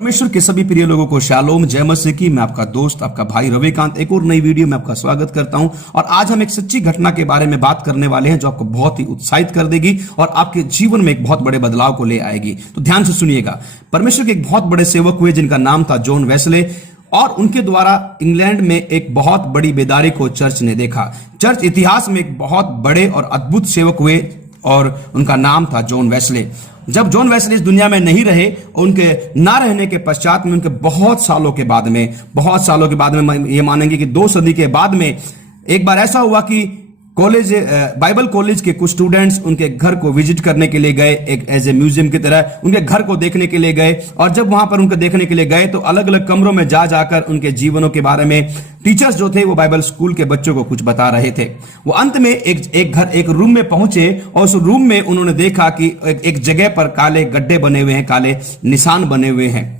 परमेश्वर के सभी प्रिय लोगों को शालोम, जय मसीह की। मैं आपका दोस्त, आपका भाई रविकांत एक और नई वीडियो में आपका स्वागत करता हूं। और आज हम एक सच्ची घटना के बारे में बात करने वाले हैं जो आपको बहुत ही उत्साहित कर देगी और आपके जीवन में एक बहुत बड़े बदलाव को ले आएगी। तो ध्यान से सुनिएगा। परमेश्वर के एक बहुत बड़े सेवक हुए जिनका नाम था जॉन वेस्ले, और उनके द्वारा इंग्लैंड में एक बहुत बड़ी बेदारी को चर्च ने देखा। चर्च इतिहास में एक बहुत बड़े और अद्भुत सेवक हुए और उनका नाम था जॉन वेस्ले। जब जॉन वेस्ले इस दुनिया में नहीं रहे, उनके ना रहने के पश्चात में, उनके बहुत सालों के बाद में ये मानेंगे कि 2 सदी के बाद में एक बार ऐसा हुआ कि बाइबल कॉलेज के कुछ स्टूडेंट्स उनके घर को विजिट करने के लिए गए, एक एज ए म्यूजियम की तरह उनके घर को देखने के लिए गए। और जब वहां पर उनके देखने के लिए गए तो अलग अलग कमरों में जाकर उनके जीवनों के बारे में टीचर्स जो थे वो बाइबल स्कूल के बच्चों को कुछ बता रहे थे। वो अंत में एक रूम में पहुंचे और उस रूम में उन्होंने देखा कि एक जगह पर काले गड्ढे बने हुए हैं, काले निशान बने हुए हैं।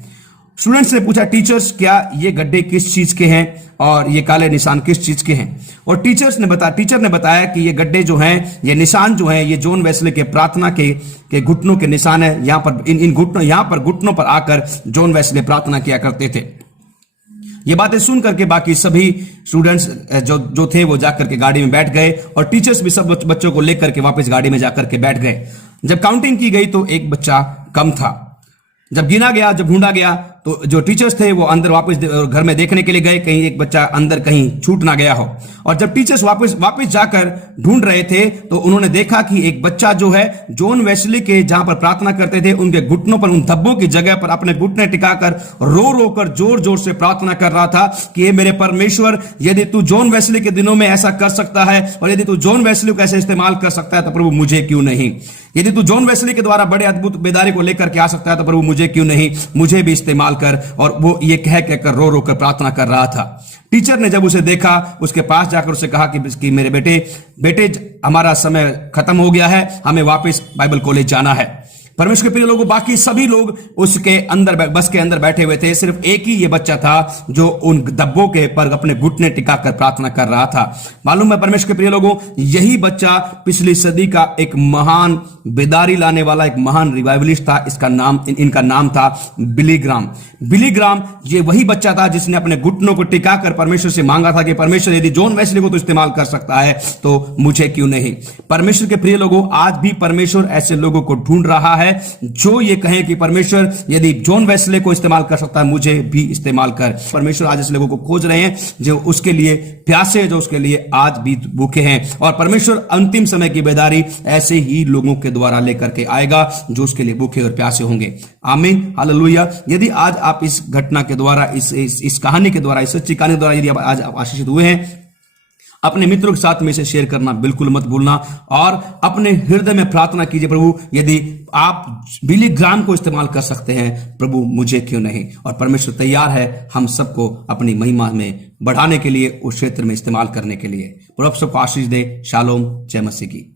स्टूडेंट्स ने पूछा, टीचर्स क्या ये गड्ढे किस चीज के हैं और ये काले निशान किस चीज के हैं? और टीचर ने बताया कि ये गड्ढे जो हैं, ये निशान जो हैं, ये जॉन वेस्ले के प्रार्थना के घुटनों के निशान है। यहां पर घुटनों पर आकर जॉन वेस्ले प्रार्थना किया करते थे। ये बातें सुन करके बाकी सभी स्टूडेंट्स जो थे वो जाकर के गाड़ी में बैठ गए और टीचर्स भी सब बच्चों को लेकर के वापस गाड़ी में जाकर के बैठ गए। जब काउंटिंग की गई तो एक बच्चा कम था। जब गिना गया, जब ढूंढा गया तो जो टीचर्स थे वो अंदर वापस घर में देखने के लिए गए, कहीं एक बच्चा अंदर कहीं छूट ना गया हो। और जब टीचर्स वापस जाकर ढूंढ रहे थे तो उन्होंने देखा कि एक बच्चा जो है जॉन वेस्ले के जहां पर प्रार्थना करते थे उनके घुटनों पर, उन धब्बों की जगह पर अपने घुटने टिकाकर रो कर जोर जोर से प्रार्थना कर रहा था कि हे मेरे परमेश्वर, यदि तू जॉन वेस्ले के दिनों में ऐसा कर सकता है और यदि तू जॉन वेस्ले को ऐसे इस्तेमाल कर सकता है तो प्रभु मुझे क्यों नहीं? यदि तू जॉन वेस्ले के द्वारा बड़े अद्भुत बेदारी को लेकर के आ सकता है तो प्रभु मुझे क्यों नहीं? मुझे भी इस्तेमाल कर। और वो ये कहकर रो कर प्रार्थना कर रहा था। टीचर ने जब उसे देखा, उसके पास जाकर उसे कहा कि मेरे बेटे हमारा समय खत्म हो गया है, हमें वापस बाइबल कॉलेज जाना है। परमेश्वर के प्रिय लोगों, बाकी सभी लोग उसके अंदर बस के अंदर बैठे हुए थे। सिर्फ एक ही ये बच्चा था जो उन धब्बों के पर अपने घुटने टिकाकर प्रार्थना कर रहा था। मालूम है परमेश्वर के प्रिय लोगों, यही बच्चा पिछली सदी का एक महान बेदारी लाने वाला एक महान रिवाइवलिस्ट था। इनका नाम था बिली ग्राम। ये वही बच्चा था जिसने अपने घुटनों को टिकाकर परमेश्वर से मांगा था कि परमेश्वर, यदि जॉन वेस्ले को तो इस्तेमाल कर सकता है तो मुझे क्यों नहीं? परमेश्वर के प्रिय लोगों, आज भी परमेश्वर ऐसे लोगों को ढूंढ रहा है जो ये कहें कि परमेश्वर, यदि जॉन वेस्ले को इस्तेमाल कर सकता है मुझे भी इस्तेमाल कर। परमेश्वर आज ऐसे लोगों को खोज रहे हैं जो उसके लिए प्यासे, जो उसके लिए आज भी भूखे हैं। और परमेश्वर अंतिम समय की बेदारी ऐसे ही लोगों के द्वारा लेकर के आएगा जो उसके लिए भूखे और प्यासे होंगे। आमीन, हालेलुया। यदि आज आप इस घटना के द्वारा, इस कहानी के द्वारा, इस सच्ची कहानी के द्वारा यदि आज आप आशीषित हुए हैं, अपने मित्रों के साथ में इसे शेयर करना बिल्कुल मत भूलना। और अपने हृदय में प्रार्थना कीजिए, प्रभु यदि आप बिली ग्राम को इस्तेमाल कर सकते हैं, प्रभु मुझे क्यों नहीं? और परमेश्वर तैयार है हम सबको अपनी महिमा में बढ़ाने के लिए, उस क्षेत्र में इस्तेमाल करने के लिए। प्रभु सबको आशीष दे। शालोम, जय मसीह की।